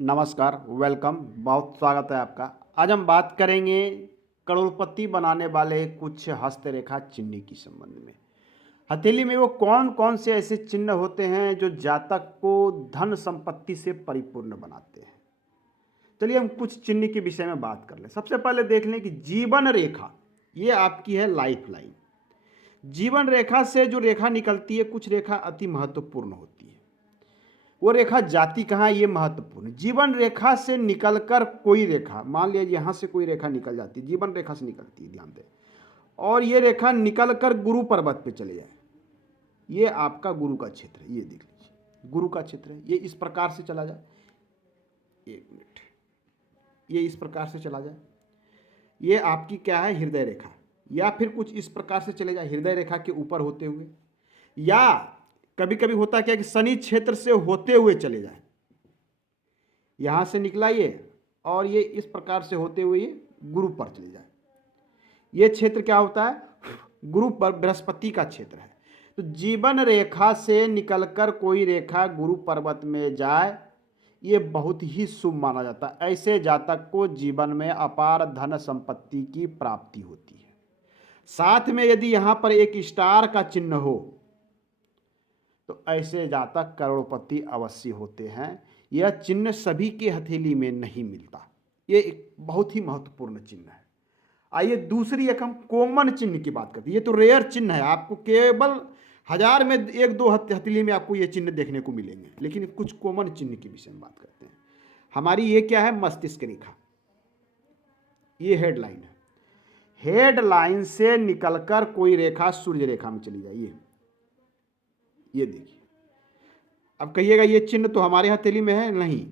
नमस्कार, वेलकम, बहुत स्वागत है आपका। आज हम बात करेंगे करोड़पति बनाने वाले कुछ हस्तरेखा चिन्ह के संबंध में। हथेली में वो कौन कौन से ऐसे चिन्ह होते हैं जो जातक को धन संपत्ति से परिपूर्ण बनाते हैं। चलिए हम कुछ चिन्ह के विषय में बात कर लें। सबसे पहले देख लें कि जीवन रेखा, ये आपकी है लाइफ लाइन। जीवन रेखा से जो रेखा निकलती है, कुछ रेखा अति महत्वपूर्ण होती है। वो रेखा जाती कहाँ है, ये महत्वपूर्ण। जीवन रेखा से निकलकर कोई रेखा, मान लीजिए यहाँ से कोई रेखा निकल जाती है, जीवन रेखा से निकलती है, ध्यान दें, और ये रेखा निकलकर गुरु पर्वत पे चले जाए, ये आपका गुरु का क्षेत्र है। ये देख लीजिए गुरु का क्षेत्र है। ये इस प्रकार से चला जाए, एक मिनट, ये इस प्रकार से चला जाए, ये आपकी क्या है, हृदय रेखा। या फिर कुछ इस प्रकार से चले जाए हृदय रेखा के ऊपर होते हुए, या कभी कभी होता क्या कि शनि क्षेत्र से होते हुए चले जाए, यहां से निकला ये और ये इस प्रकार से होते हुए ये गुरु पर चले जाए। ये क्षेत्र क्या होता है, गुरु पर बृहस्पति का क्षेत्र है। तो जीवन रेखा से निकलकर कोई रेखा गुरु पर्वत में जाए, ये बहुत ही शुभ माना जाता है। ऐसे जातक को जीवन में अपार धन संपत्ति की प्राप्ति होती है। साथ में यदि यहां पर एक स्टार का चिन्ह हो तो ऐसे जातक करोड़पति अवश्य होते हैं। यह चिन्ह सभी के हथेली में नहीं मिलता, ये एक बहुत ही महत्वपूर्ण चिन्ह है। आइए दूसरी एक हम कॉमन चिन्ह की बात करते हैं। ये तो रेयर चिन्ह है, आपको केवल 1000 में एक दो हथेली में आपको ये चिन्ह देखने को मिलेंगे। लेकिन कुछ कॉमन चिन्ह के विषय में बात करते हैं। हमारी ये क्या है, मस्तिष्क रेखा, ये हेडलाइन है। हेडलाइन से निकलकर कोई रेखा सूर्य रेखा में चली जाइए, ये देखिए। अब कहिएगा ये चिन्ह तो हमारे हथेली में है, नहीं,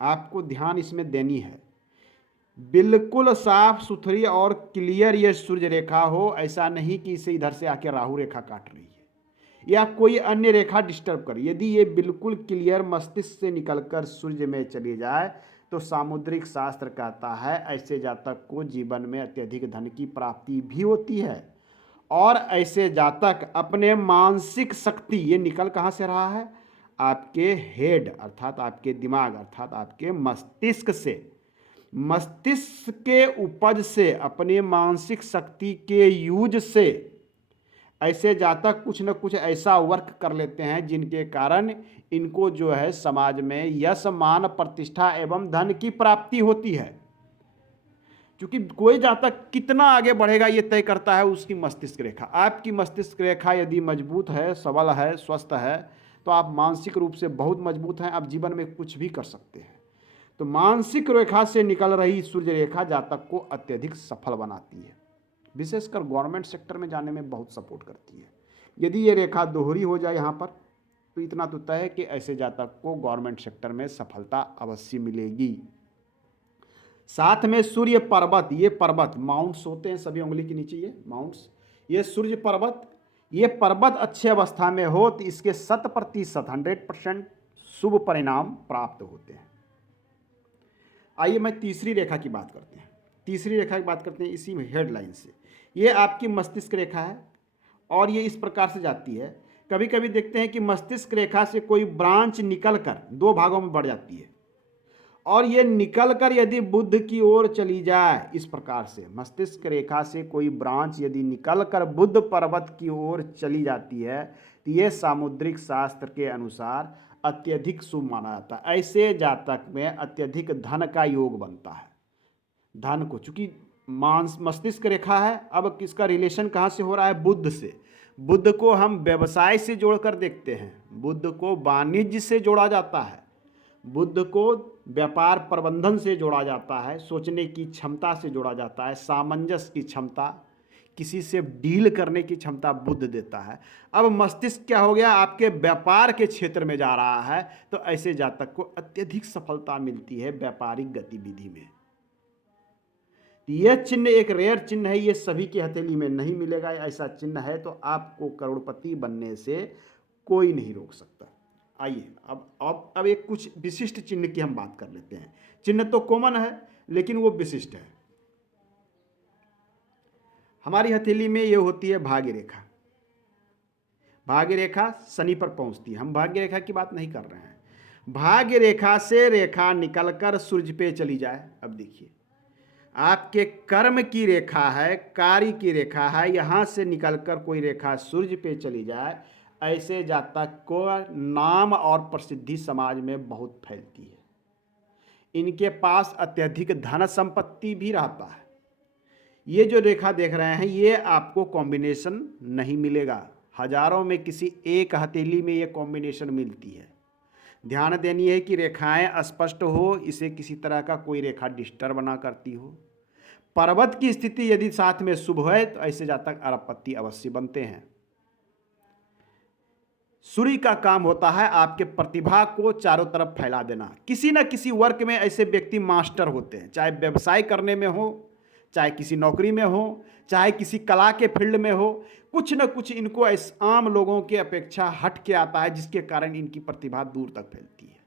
आपको ध्यान इसमें देनी है। बिल्कुल साफ सुथरी और क्लियर ये सूर्य रेखा हो, ऐसा नहीं कि इसे इधर से आके राहु रेखा काट रही है या कोई अन्य रेखा डिस्टर्ब करे। यदि ये बिल्कुल क्लियर मस्तिष्क से निकलकर सूर्य में चली जाए तो सामुद्रिक शास्त्र कहता है ऐसे जातक को जीवन में अत्यधिक धन की प्राप्ति भी होती है। और ऐसे जातक अपने मानसिक शक्ति, ये निकल कहाँ से रहा है, आपके हेड अर्थात आपके दिमाग अर्थात आपके मस्तिष्क से, मस्तिष्क के उपज से, अपने मानसिक शक्ति के यूज से ऐसे जातक कुछ न कुछ ऐसा वर्क कर लेते हैं जिनके कारण इनको जो है समाज में यश मान प्रतिष्ठा एवं धन की प्राप्ति होती है। क्योंकि कोई जातक कितना आगे बढ़ेगा ये तय करता है उसकी मस्तिष्क रेखा। आपकी मस्तिष्क रेखा यदि मजबूत है, सबल है, स्वस्थ है, तो आप मानसिक रूप से बहुत मजबूत हैं, आप जीवन में कुछ भी कर सकते हैं। तो मानसिक रेखा से निकल रही सूर्य रेखा जातक को अत्यधिक सफल बनाती है, विशेषकर गवर्नमेंट सेक्टर में जाने में बहुत सपोर्ट करती है। यदि ये रेखा दोहरी हो जाए यहाँ पर तो इतना तो तय है कि ऐसे जातक को गवर्नमेंट सेक्टर में सफलता अवश्य मिलेगी। साथ में सूर्य पर्वत, ये पर्वत माउंट्स होते हैं सभी उंगली के नीचे, ये माउंट्स, ये सूर्य पर्वत, ये पर्वत अच्छे अवस्था में हो तो इसके 100% 100% शुभ परिणाम प्राप्त होते हैं। आइए मैं तीसरी रेखा की बात करते हैं। तीसरी रेखा की बात करते हैं इसी में हेडलाइन से। ये आपकी मस्तिष्क रेखा है और ये इस प्रकार से जाती है। कभी कभी देखते हैं कि मस्तिष्क रेखा से कोई ब्रांच निकलकर दो भागों में बढ़ जाती है और ये निकलकर यदि बुध की ओर चली जाए, इस प्रकार से मस्तिष्क रेखा से कोई ब्रांच यदि निकलकर बुध पर्वत की ओर चली जाती है तो ये सामुद्रिक शास्त्र के अनुसार अत्यधिक शुभ माना जाता है। ऐसे जातक में अत्यधिक धन का योग बनता है। धन को, चूंकि मस्तिष्क रेखा है, अब किसका रिलेशन कहाँ से हो रहा है, बुध से। बुध को हम व्यवसाय से जोड़कर देखते हैं, बुध को वाणिज्य से जोड़ा जाता है, बुध को व्यापार प्रबंधन से जोड़ा जाता है, सोचने की क्षमता से जोड़ा जाता है, सामंजस्य की क्षमता, किसी से डील करने की क्षमता बुध देता है। अब मस्तिष्क क्या हो गया, आपके व्यापार के क्षेत्र में जा रहा है, तो ऐसे जातक को अत्यधिक सफलता मिलती है व्यापारिक गतिविधि में। यह चिन्ह एक रेयर चिन्ह है, ये सभी की हथेली में नहीं मिलेगा। ऐसा चिन्ह है तो आपको करोड़पति बनने से कोई नहीं रोक सकता। आइए अब एक कुछ विशिष्ट चिन्ह की हम बात कर लेते हैं। चिन्ह तो कॉमन है लेकिन वो विशिष्ट है। हमारी हथेली में ये होती है भाग्य रेखा। भाग्य रेखा शनि पर पहुंचती है, हम भाग्य रेखा की बात नहीं कर रहे हैं। भाग्य रेखा से रेखा निकलकर सूर्य पे चली जाए। अब देखिए, आपके कर्म की रेखा है, कार्य की रेखा है, यहाँ से निकलकर कोई रेखा सूर्य पे चली जाए, ऐसे जातक को नाम और प्रसिद्धि समाज में बहुत फैलती है। इनके पास अत्यधिक धन संपत्ति भी रहता है। ये जो रेखा देख रहे हैं, ये आपको कॉम्बिनेशन नहीं मिलेगा, हजारों में किसी एक हथेली में ये कॉम्बिनेशन मिलती है। ध्यान देनी है कि रेखाएं स्पष्ट हो, इसे किसी तरह का कोई रेखा डिस्टर्ब ना करती हो। पर्वत की स्थिति यदि साथ में शुभ है तो ऐसे जातक अरबपति अवश्य बनते हैं। सूर्य का काम होता है आपके प्रतिभा को चारों तरफ फैला देना। किसी न किसी वर्क में ऐसे व्यक्ति मास्टर होते हैं, चाहे व्यवसाय करने में हो, चाहे किसी नौकरी में हो, चाहे किसी कला के फील्ड में हो, कुछ न कुछ इनको आम लोगों के अपेक्षा हट के आता है, जिसके कारण इनकी प्रतिभा दूर तक फैलती है।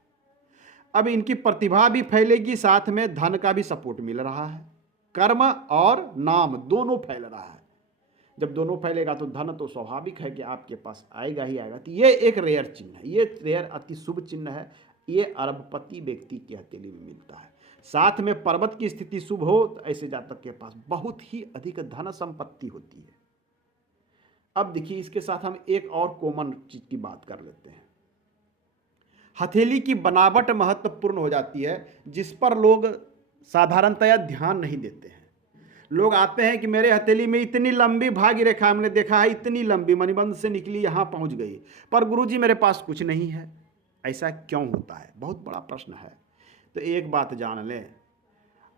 अब इनकी प्रतिभा भी फैलेगी, साथ में धन का भी सपोर्ट मिल रहा है, कर्म और नाम दोनों फैल रहा है। जब दोनों फैलेगा तो धन तो स्वाभाविक है कि आपके पास आएगा ही आएगा। तो ये एक रेयर चिन्ह है, ये रेयर अति शुभ चिन्ह है। ये अरबपति व्यक्ति की हथेली में मिलता है। साथ में पर्वत की स्थिति शुभ हो तो ऐसे जातक के पास बहुत ही अधिक धन संपत्ति होती है। अब देखिए, इसके साथ हम एक और कॉमन चीज की बात कर लेते हैं। हथेली की बनावट महत्वपूर्ण हो जाती है, जिस पर लोग साधारणतया ध्यान नहीं देते हैं। लोग आते हैं कि मेरे हथेली में इतनी लंबी भाग्य रेखा हमने देखा है, इतनी लंबी मणिबंध से निकली यहाँ पहुँच गई, पर गुरुजी मेरे पास कुछ नहीं है। ऐसा क्यों होता है? बहुत बड़ा प्रश्न है। तो एक बात जान लें,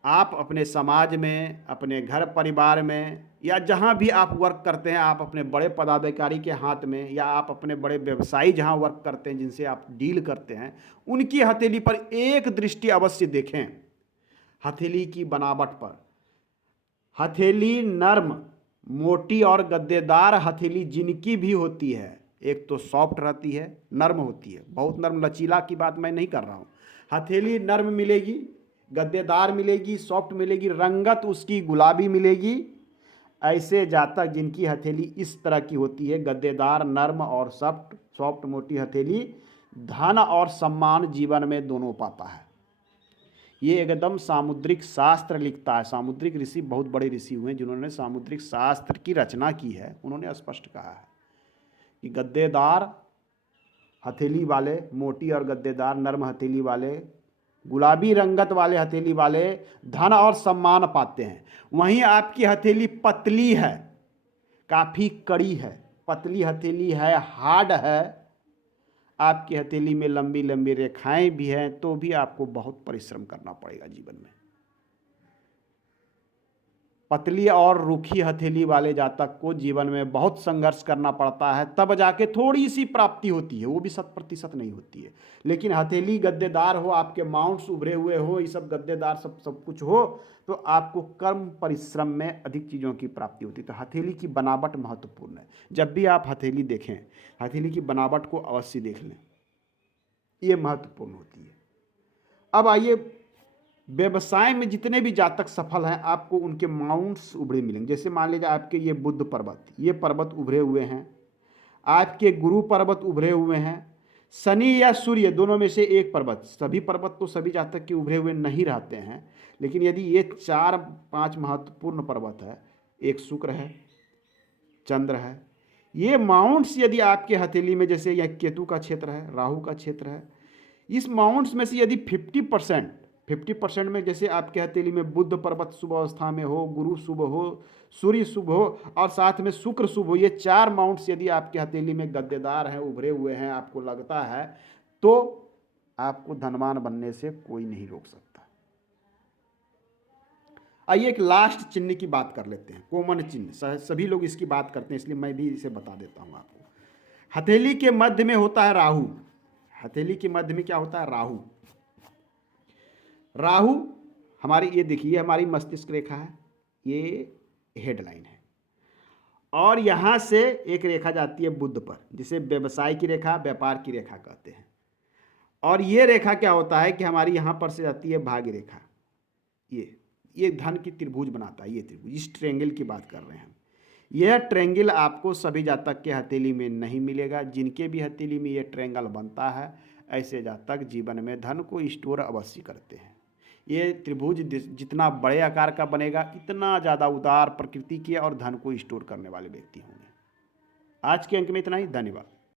आप अपने समाज में, अपने घर परिवार में, या जहाँ भी आप वर्क करते हैं, आप अपने बड़े पदाधिकारी के हाथ में, या आप अपने बड़े व्यवसायी जहाँ वर्क करते हैं, जिनसे आप डील करते हैं, उनकी हथेली पर एक दृष्टि अवश्य देखें। हथेली की बनावट पर, हथेली नर्म, मोटी और गद्देदार हथेली जिनकी भी होती है, एक तो सॉफ्ट रहती है, नर्म होती है, बहुत नर्म लचीला की बात मैं नहीं कर रहा हूँ। हथेली नर्म मिलेगी, गद्देदार मिलेगी, सॉफ्ट मिलेगी, रंगत उसकी गुलाबी मिलेगी। ऐसे जातक जिनकी हथेली इस तरह की होती है, गद्देदार, नर्म और सॉफ्ट मोटी हथेली, धन और सम्मान जीवन में दोनों पाता है। ये एकदम सामुद्रिक शास्त्र लिखता है। सामुद्रिक ऋषि बहुत बड़े ऋषि हुए जिन्होंने सामुद्रिक शास्त्र की रचना की है। उन्होंने स्पष्ट कहा है कि गद्देदार हथेली वाले, मोटी और गद्देदार नर्म हथेली वाले, गुलाबी रंगत वाले हथेली वाले धन और सम्मान पाते हैं। वहीं आपकी हथेली पतली है, काफ़ी कड़ी है, पतली हथेली है, हार्ड है, आपकी हथेली में लंबी लंबी रेखाएं भी हैं, तो भी आपको बहुत परिश्रम करना पड़ेगा जीवन में। पतली और रूखी हथेली वाले जातक को जीवन में बहुत संघर्ष करना पड़ता है, तब जाके थोड़ी सी प्राप्ति होती है, वो भी 100% नहीं होती है। लेकिन हथेली गद्देदार हो, आपके माउंट्स उभरे हुए हो, ये सब गद्देदार सब कुछ हो, तो आपको कर्म परिश्रम में अधिक चीज़ों की प्राप्ति होती है। तो हथेली की बनावट महत्वपूर्ण है। जब भी आप हथेली देखें, हथेली की बनावट को अवश्य देख लें, ये महत्वपूर्ण होती है। अब आइए, व्यवसाय में जितने भी जातक सफल हैं, आपको उनके माउंट्स उभरे मिलेंगे। जैसे मान लीजिए आपके ये बुद्ध पर्वत, ये पर्वत उभरे हुए हैं, आपके गुरु पर्वत उभरे हुए हैं, शनि या सूर्य दोनों में से एक पर्वत, सभी पर्वत तो सभी जातक के उभरे हुए नहीं रहते हैं, लेकिन यदि ये 4-5 महत्वपूर्ण पर्वत है, एक शुक्र है, चंद्र है, ये माउंट्स यदि आपके हथेली में, जैसे यह केतु का क्षेत्र है, राहु का क्षेत्र है, इस माउंट्स में से यदि 50% में, जैसे आपके हथेली में बुद्ध पर्वत शुभ अवस्था में हो, गुरु शुभ हो, सूर्य शुभ हो और साथ में शुक्र शुभ हो, ये 4 माउंट्स यदि आपके हथेली में गद्देदार हैं, उभरे हुए हैं, आपको लगता है, तो आपको धनवान बनने से कोई नहीं रोक सकता। आइए एक लास्ट चिन्ह की बात कर लेते हैं, कॉमन चिन्ह, सभी लोग इसकी बात करते हैं, इसलिए मैं भी इसे बता देता हूं आपको। हथेली के मध्य में होता है राहु। हथेली के मध्य में क्या होता है? राहु। राहु हमारी, ये देखिए, हमारी मस्तिष्क रेखा है, ये हेडलाइन है, और यहाँ से एक रेखा जाती है बुध पर, जिसे व्यवसाय की रेखा, व्यापार की रेखा कहते हैं। और ये रेखा क्या होता है कि हमारी यहाँ पर से जाती है भाग्य रेखा, ये धन की त्रिभुज बनाता है। ये त्रिभुज, इस ट्रेंगल की बात कर रहे हैं हम। यह ट्रेंगल आपको सभी जातक के हथेली में नहीं मिलेगा। जिनके भी हथेली में ये ट्रेंगल बनता है, ऐसे जातक जीवन में धन को स्टोर अवश्य करते हैं। ये त्रिभुज जितना बड़े आकार का बनेगा, इतना ज़्यादा उदार प्रकृति के और धन को स्टोर करने वाले व्यक्ति होंगे। आज के अंक में इतना ही। धन्यवाद।